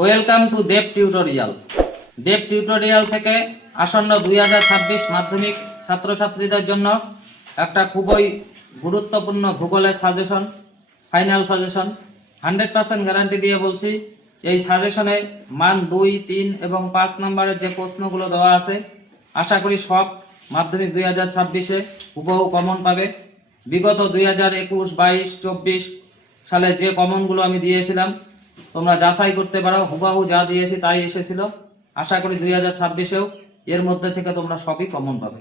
Welcome to Dev tutorial. Dev tutorial থেকে আসন্ন 2026 মাধ্যমিক ছাত্রছাত্রীদের জন্য একটা খুবই গুরুত্বপূর্ণ ভূগোলের সাজেশন, ফাইনাল সাজেশন 100% গ্যারান্টি দিয়ে বলছি। এই সাজেশনে মান 2, 3 এবং 5 নম্বরের যে প্রশ্নগুলো দেওয়া আছে আশা করি সব মাধ্যমিক 2026-এ হুবহু কমন পাবে। বিগত 2021, 22, 24 সালে যে কমনগুলো আমি দিয়েছিলাম তোমরা যাচাই করতে পারো, হুবহু যা দিয়েছি তাই এসেছিল। আশা করি 2026-এও এর মধ্যে থেকে তোমরা সবই কমন পাবে।